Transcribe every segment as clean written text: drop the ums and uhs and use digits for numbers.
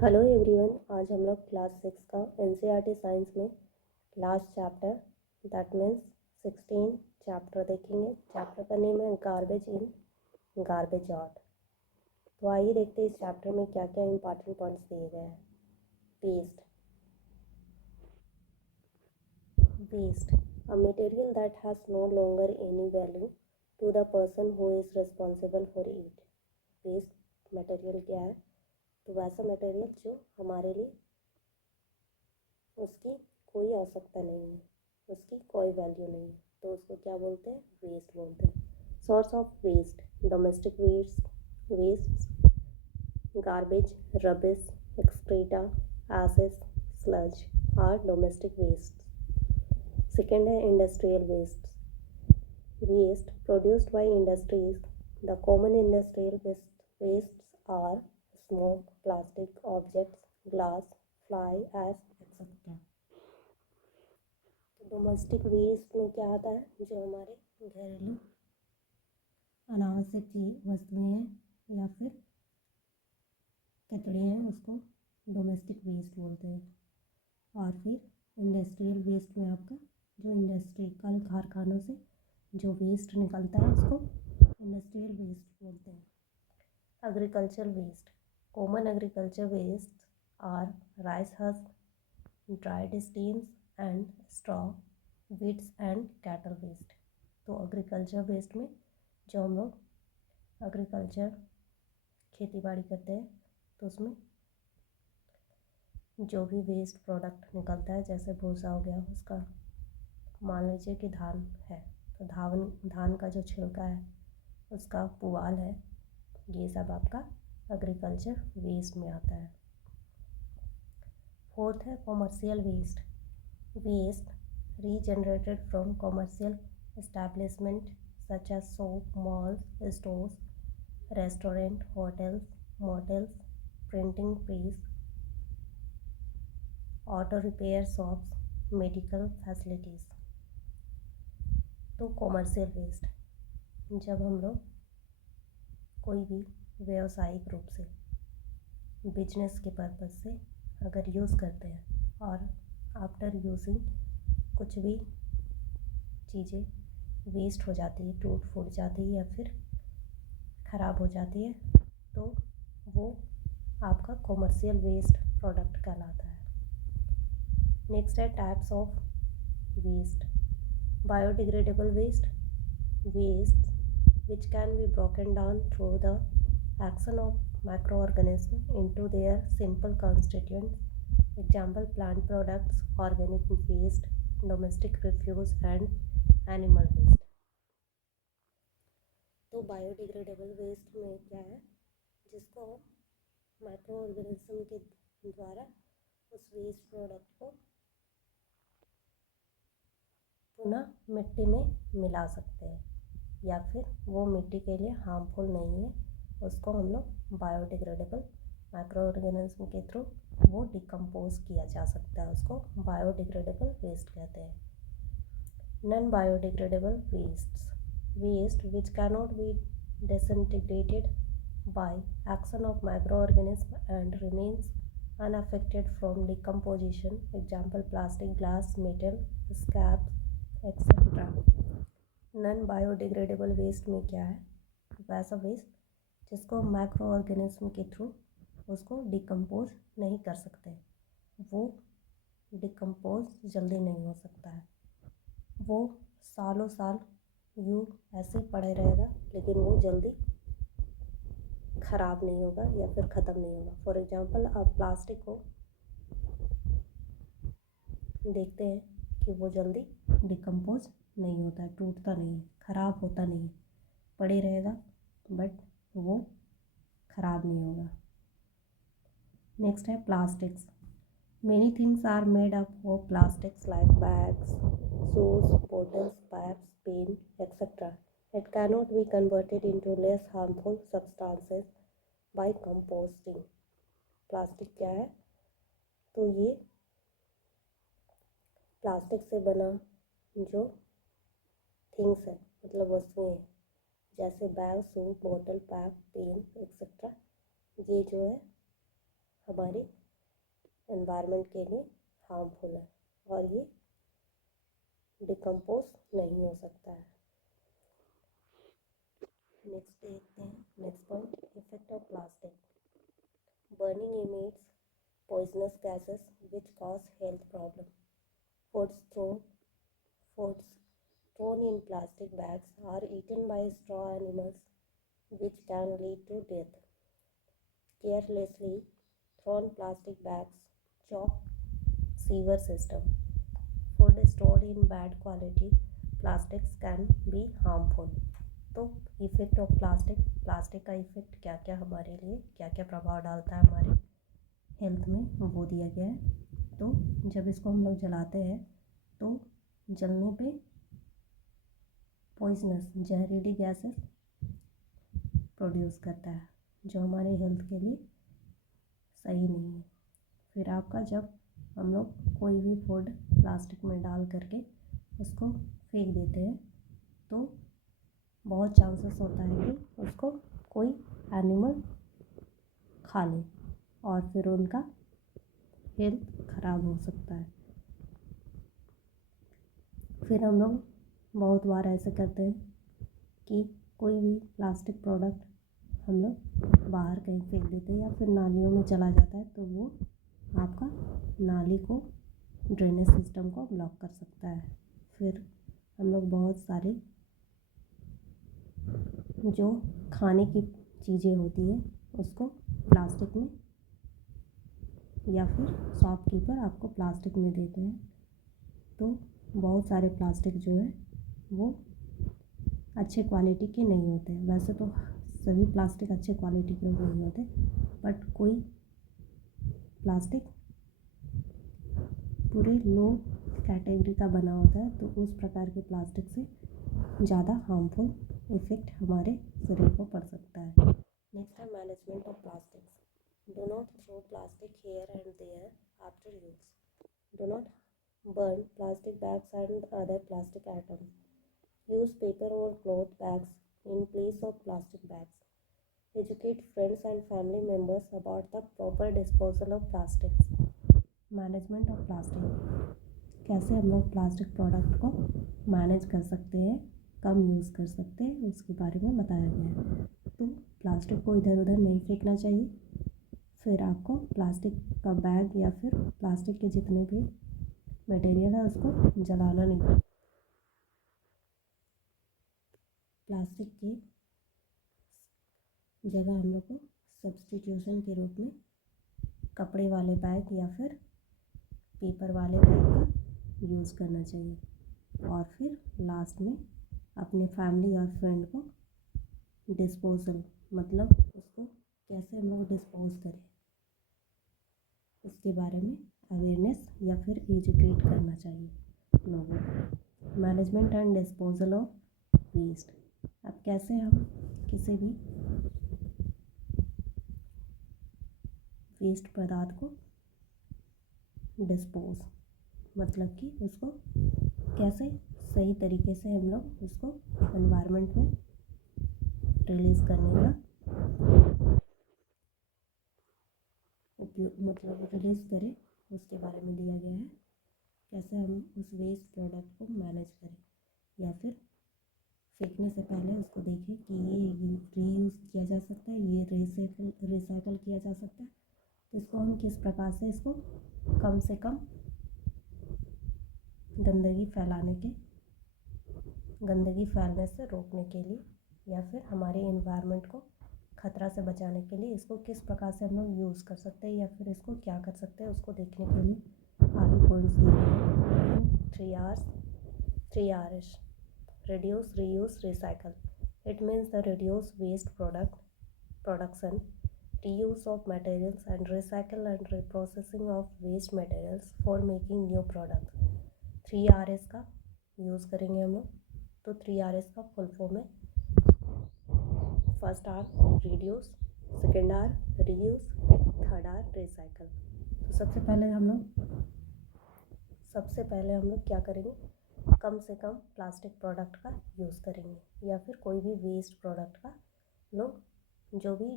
Hello everyone. आज हम लोग क्लास 6 का एनसीईआरटी साइंस में last chapter that means 16 chapter देखेंगे। चैप्टर का नेम है गार्बेज इन गार्बेज आउट। तो आइए देखते हैं इस चैप्टर में क्या क्या इंपॉर्टेंट पॉइंट्स दिए गए हैं। Waste waste a material that has no longer any value to the person who is responsible for it. Waste material क्या है? तो वैसा मटेरियल जो हमारे लिए उसकी कोई आवश्यकता नहीं है, उसकी कोई वैल्यू नहीं है, तो उसको क्या बोलते हैं? वेस्ट बोलते हैं। Source of waste: domestic waste, garbage, rubbish, excreta, ashes, sludge are domestic waste. Second है industrial waste produced by industries. The common industrial wastes are smoke, plastic objects, glass, fly ash etcetera. Domestic waste में क्या आता है? जो हमारे घरेलू अनावश्यक वस्तुएं हैं या फिर कचड़े हैं, उसको डोमेस्टिक वेस्ट बोलते हैं। और फिर इंडस्ट्रियल वेस्ट में आपका जो इंडस्ट्री कल कारखानों से जो वेस्ट निकलता है उसको इंडस्ट्रियल वेस्ट बोलते हैं। Agriculture waste: common agriculture waste are rice husk, dried stems and straw, wheats and cattle waste. तो एग्रीकल्चर वेस्ट में जो हम लोग एग्रीकल्चर खेती बाड़ी करते हैं तो उसमें जो भी वेस्ट प्रोडक्ट निकलता है, जैसे भूसा हो गया, उसका मान लीजिए कि धान है तो धान का जो छिलका है, उसका पुआल है, ये सब आपका एग्रीकल्चर वेस्ट में आता है। फोर्थ है commercial waste regenerated from commercial establishment such as soap, malls, stores, restaurant, hotels, motels, printing press, auto repair shops, medical facilities। तो कॉमर्शियल वेस्ट जब हम लोग कोई भी व्यावसायिक रूप से बिजनेस के पर्पज़ से अगर यूज़ करते हैं और आफ्टर यूजिंग कुछ भी चीज़ें वेस्ट हो जाती है, टूट फूट जाती है या फिर ख़राब हो जाती है, तो वो आपका कॉमर्शियल वेस्ट प्रोडक्ट कहलाता है। नेक्स्ट है types of waste: biodegradable waste which can be broken down through the action of microorganism into their simple constituents. Example plant products, organic waste, domestic refuse and animal waste. तो biodegradable waste में क्या है? जिसको हम micro organism के द्वारा उस waste product को पुनः मिट्टी में मिला सकते हैं, या फिर वो मिट्टी के लिए हार्मफुल नहीं है, उसको हम लोग बायोडिग्रेडेबल माइक्रो ऑर्गेनिज्म के थ्रू वो डिकम्पोज किया जा सकता है, उसको बायोडिग्रेडेबल वेस्ट कहते हैं। Non biodegradable waste which cannot be disintegrated by action of microorganism and remains unaffected from decomposition. Example plastic, glass, metal, scraps, etc. Non biodegradable waste में क्या है? वैसा वेस्ट जिसको माइक्रो ऑर्गेनिज्म के थ्रू उसको decompose नहीं कर सकते, वो डिकम्पोज जल्दी नहीं हो सकता है, वो सालों साल यूँ ऐसे पड़े रहेगा, लेकिन वो जल्दी ख़राब नहीं होगा या फिर ख़त्म नहीं होगा। फॉर एग्जांपल आप प्लास्टिक को देखते हैं कि वो जल्दी डिकम्पोज नहीं होता है, टूटता नहीं है, ख़राब होता नहीं है, पड़े रहेगा बट वो ख़राब नहीं होगा। नेक्स्ट है plastics. Many things are made up of plastics like bags, shoes, bottles, pipes, pen, etc. It cannot be converted into less harmful substances by composting. Plastic क्या है? तो ये प्लास्टिक से बना जो थिंग्स है, मतलब वस्तुएं हैं, जैसे बैग, शू, बोतल, पैप, पेन एक्सेट्रा, ये जो है हमारे एनवायरनमेंट के लिए हार्मफुल है और ये डिकम्पोज नहीं हो सकता है। नेक्स्ट देखते हैं, next point, effect of plastic. Burning emits poisonous gases which cause health problems. Foods thrown foods thrown in plastic bags are eaten by straw animals, which can lead to death. Carelessly thrown plastic bags chok sewer system. Food stored in bad quality plastics can be harmful. तो effect of plastic, plastic का effect क्या क्या हमारे लिए क्या क्या प्रभाव डालता है हमारे हेल्थ में वो दिया गया है। तो जब इसको हम लोग जलाते हैं तो जलने पे पॉइजनस जहरीली गैसेस प्रोड्यूस करता है जो हमारे हेल्थ के लिए सही नहीं है। फिर आपका जब हम लोग कोई भी फूड प्लास्टिक में डाल करके उसको फेंक देते हैं तो बहुत चांसेस होता है कि उसको कोई एनिमल खा ले और फिर उनका हेल्थ ख़राब हो सकता है। फिर हम लोग बहुत बार ऐसे करते हैं कि कोई भी प्लास्टिक प्रोडक्ट हम लोग बाहर कहीं फेंक देते हैं या फिर नालियों में चला जाता है तो वो आपका नाली को, ड्रेनेज सिस्टम को ब्लॉक कर सकता है। फिर हम लोग बहुत सारे जो खाने की चीज़ें होती है उसको प्लास्टिक में या फिर शॉपकीपर आपको प्लास्टिक में देते हैं तो बहुत सारे प्लास्टिक जो है वो अच्छे क्वालिटी के नहीं होते हैं। वैसे तो सभी प्लास्टिक अच्छे क्वालिटी के नहीं होते, बट कोई प्लास्टिक पूरे लो कैटेगरी का बना होता है तो उस प्रकार के प्लास्टिक से ज़्यादा हार्मफुल इफ़ेक्ट हमारे शरीर को पड़ सकता है। नेक्स्ट है management of plastics. Do not throw plastic here and there after use. Do not burn plastic bags and other plastic items. Use paper or cloth bags in place of plastic bags. Educate friends and family members about the proper disposal of plastics. Management of plastic, कैसे हम लोग plastic product को manage कर सकते हैं, कम use कर सकते हैं, उसके बारे में बताया गया है। तो प्लास्टिक को इधर उधर नहीं फेंकना चाहिए। फिर आपको प्लास्टिक का बैग या फिर प्लास्टिक के जितने भी मटेरियल है उसको जलाना नहीं। प्लास्टिक की जगह हम लोग को सब्स्टिट्यूशन के रूप में कपड़े वाले बैग या फिर पेपर वाले बैग का यूज़ करना चाहिए। और फिर लास्ट में अपने फैमिली और फ्रेंड को डिस्पोजल, मतलब उसको कैसे हम लोग डिस्पोज करें उसके बारे में अवेयरनेस या फिर एजुकेट करना चाहिए लोगों को। Management and disposal of waste. अब कैसे हम किसी भी वेस्ट पदार्थ को डिस्पोज, मतलब कि उसको कैसे सही तरीके से हम लोग उसको एनवायरनमेंट में रिलीज़ करने का उपयोग, मतलब रिलीज़ करें, उसके बारे में दिया गया है। कैसे हम उस वेस्ट प्रोडक्ट को मैनेज करें या फिर फेंकने से पहले उसको देखें कि ये रीयूज़ किया जा सकता है, ये रिसाइकल किया जा सकता है, तो इसको हम किस प्रकार से इसको कम से कम गंदगी फैलने से रोकने के लिए या फिर हमारे एनवायरनमेंट को खतरा से बचाने के लिए इसको किस प्रकार से हम लोग यूज़ कर सकते हैं या फिर इसको क्या कर सकते हैं उसको देखने के लिए आगे पॉइंट्स दिए गए हैं। 3 R's: reduce, reuse, recycle. It means the reduce waste production, reuse of materials, and recycle and reprocessing of waste materials for making new products. 3 R's का यूज़ करेंगे हम लोग। तो 3 R's का फुल फॉर्म है, first R reduce, second R reuse, third R recycle. तो सबसे पहले हम लोग क्या करेंगे, कम से कम प्लास्टिक प्रोडक्ट का यूज़ करेंगे या फिर कोई भी वेस्ट प्रोडक्ट का लोग जो भी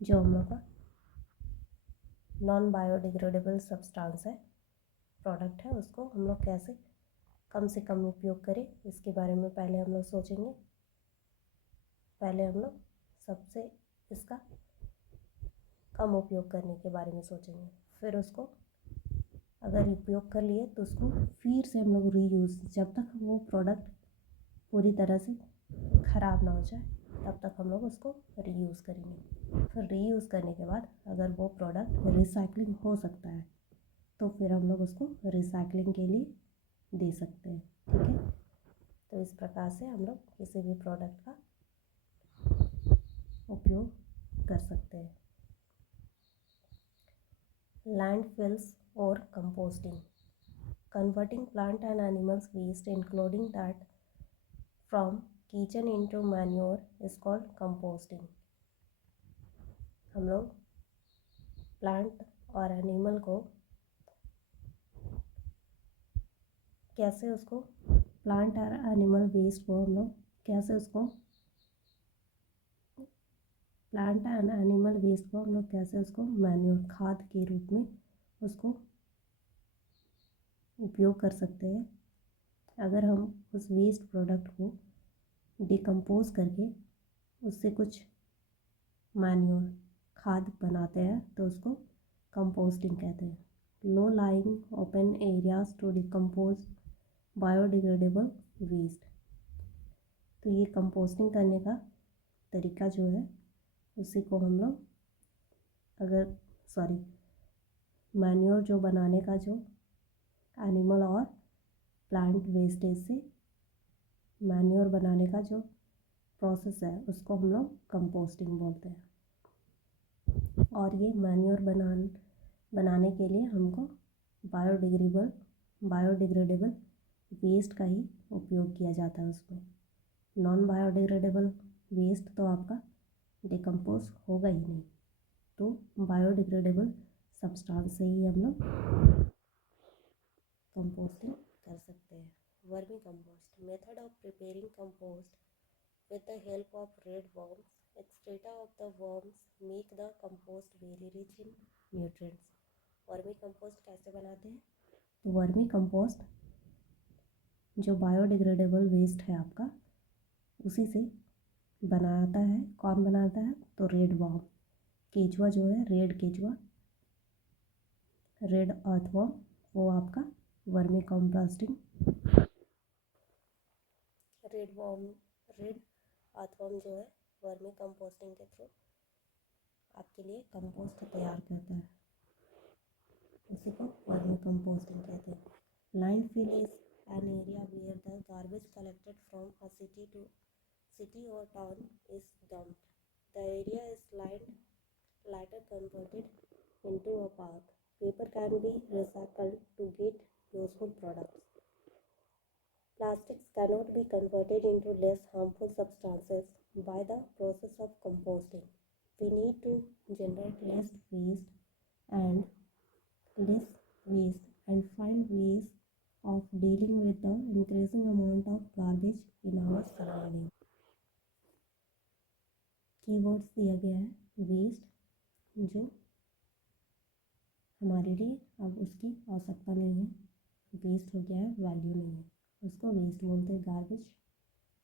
जो हम लोग का नॉन बायोडिग्रेडेबल सब्सटेंस है, प्रोडक्ट है, उसको हम लोग कैसे कम से कम उपयोग करें, इसके बारे में पहले हम लोग सोचेंगे। पहले हम लोग सबसे इसका कम उपयोग करने के बारे में सोचेंगे, फिर उसको अगर उपयोग कर लिए तो उसको फिर से हम लोग रीयूज़, जब तक वो प्रोडक्ट पूरी तरह से ख़राब ना हो जाए तब तक हम लोग उसको रीयूज़ करेंगे। फिर रीयूज़ करने के बाद अगर वो प्रोडक्ट रिसाइकलिंग हो सकता है तो फिर हम लोग उसको रिसाइकलिंग के लिए दे सकते हैं। ठीक है, तो इस प्रकार से हम लोग किसी भी प्रोडक्ट का उपयोग कर सकते हैं। लैंडफिल्स और composting, converting plant and animals waste including that from kitchen into manure is called composting. हम लोग प्लांट और एनिमल को कैसे उसको प्लांट और एनिमल वेस्ट को हम लोग कैसे उसको प्लांट एंड एनिमल वेस्ट को हम लोग कैसे उसको मैन्योर खाद के रूप में उसको उपयोग कर सकते हैं। अगर हम उस वेस्ट प्रोडक्ट को डिकम्पोज करके उससे कुछ मैन्योर खाद बनाते हैं तो उसको कंपोस्टिंग कहते हैं। Low lying open areas to decompose biodegradable waste. तो ये कंपोस्टिंग करने का तरीका जो है उसी को हम लोग मैन्योर जो बनाने का जो एनिमल और प्लांट वेस्टेज से मैन्योर बनाने का जो प्रोसेस है उसको हम लोग कंपोस्टिंग बोलते हैं। और ये मैन्योर बनाने के लिए हमको बायोडिग्रेडेबल वेस्ट का ही उपयोग किया जाता है उसमें। नॉन बायोडिग्रेडेबल वेस्ट तो आपका डिकम्पोज होगा ही नहीं, तो बायोडिग्रेडेबल सब्सटेंस से ही हम लोग कंपोस्टिंग कर सकते हैं। Vermi compost, method of preparing compost with the help of red worms. Excreta of the worms make the compost very rich in nutrients. Vermi compost कैसे बनाते हैं? तो वर्मी कंपोस्ट जो बायोडिग्रेडेबल वेस्ट है आपका उसी से बनाता है। कौन बनाता है? तो रेड वर्म, केचुआ जो है, रेड केचुआ, रेड अर्थवर्म, वो आपका वर्मी कंपोस्टिंग रेड अर्थवर्म जो है वर्मी कंपोस्टिंग के थ्रू आपके लिए कंपोस्ट तैयार करता है, उसी को वर्मी कंपोस्टिंग कहते हैं। Landfill is an area where the garbage collected from a city or town is dumped. The area is later converted into a park. Paper can be recycled to get useful products. Plastics cannot be converted into less harmful substances by the process of composting. We need to generate less waste and find ways of dealing with the increasing amount of garbage in our surroundings. Keywords दिया गया है waste, जो हमारे लिए अब उसकी आवश्यकता नहीं है, वेस्ट हो गया है, वैल्यू नहीं है, उसको वेस्ट बोलते हैं। गार्बेज,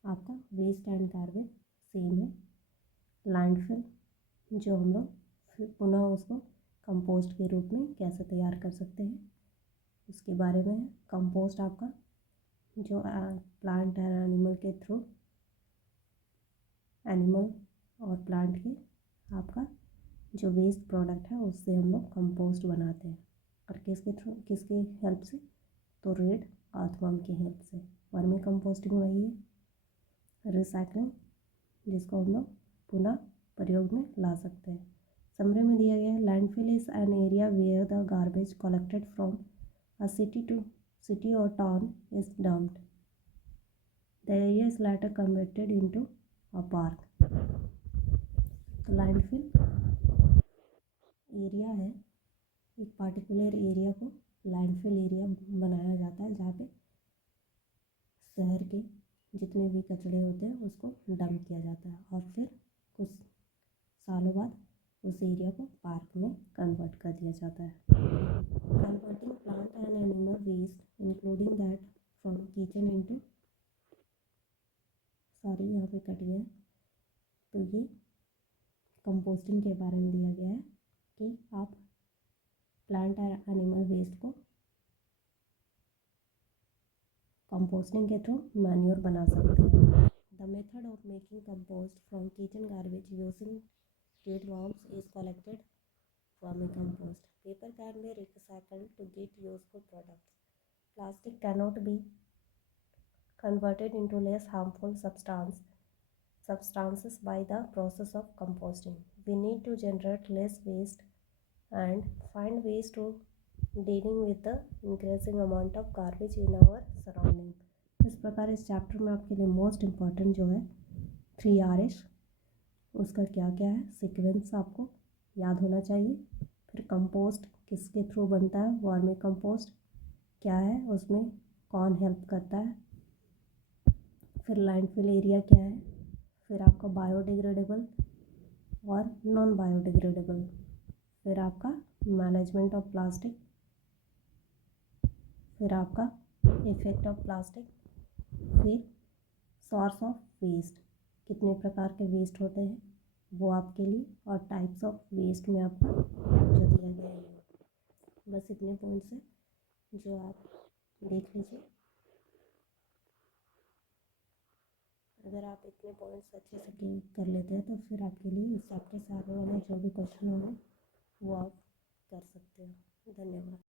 आपका वेस्ट एंड गार्बेज सेम है। लैंडफिल, जो हम लोग फिर पुनः उसको कंपोस्ट के रूप में कैसे तैयार कर सकते हैं उसके बारे में है। कंपोस्ट आपका जो प्लांट एंड एनिमल के थ्रू, एनिमल और प्लांट के आपका जो वेस्ट प्रोडक्ट है उससे हम लोग कंपोस्ट बनाते हैं। और किसके हेल्प से? तो रेड अर्थवर्म की हेल्प से। वर्मी कंपोस्टिंग वही है। रिसाइकलिंग, जिसको हम लोग पुनः प्रयोग में ला सकते हैं। समरी में दिया गया है landfill is an area where the garbage collected from a city और town is dumped. The area is later converted into a park. तो लैंडफिल एरिया है, एक पार्टिकुलर एरिया को लैंडफिल एरिया बनाया जाता है जहाँ पे शहर के जितने भी कचड़े होते हैं उसको डंप किया जाता है और फिर कुछ सालों बाद उस एरिया को पार्क में कन्वर्ट कर दिया जाता है। Converting plant and animal waste including that from kitchen into, sorry यहाँ पे कट गया, तो ये कंपोस्टिंग के बारे में दिया गया है कि आप प्लांट एंड एनिमल वेस्ट को कंपोस्टिंग के थ्रू मैन्योर बना सकते हैं। The method of making compost from kitchen garbage using dead worms is collected vermicompost. Paper can be recycled to get useful products. Plastic cannot be converted into less harmful substances by the process of composting. We need to generate less waste and find ways to dealing with the increasing amount of garbage in our surrounding. इस प्रकार इस chapter में आपके लिए most important जो है 3Rs, उसका क्या क्या है सीक्वेंस आपको याद होना चाहिए। फिर कंपोस्ट किसके थ्रू बनता है, वर्मी कंपोस्ट क्या है, उसमें कौन हेल्प करता है, फिर लैंडफिल एरिया क्या है, फिर आपका बायोडिग्रेडेबल और नॉन बायोडिग्रेडेबल, फिर आपका मैनेजमेंट ऑफ प्लास्टिक, फिर आपका इफेक्ट ऑफ प्लास्टिक, फिर सोर्स ऑफ वेस्ट, कितने प्रकार के वेस्ट होते हैं वो आपके लिए, और टाइप्स ऑफ वेस्ट में आपका जो दिया गया है। बस इतने पॉइंट्स हैं जो आप देख लीजिए। अगर आप इतने पॉइंट्स अच्छे से कर लेते हैं तो फिर आपके लिए इस चैप्टर से आने वाले जो भी क्वेश्चन होंगे वो आप कर सकते हो। धन्यवाद।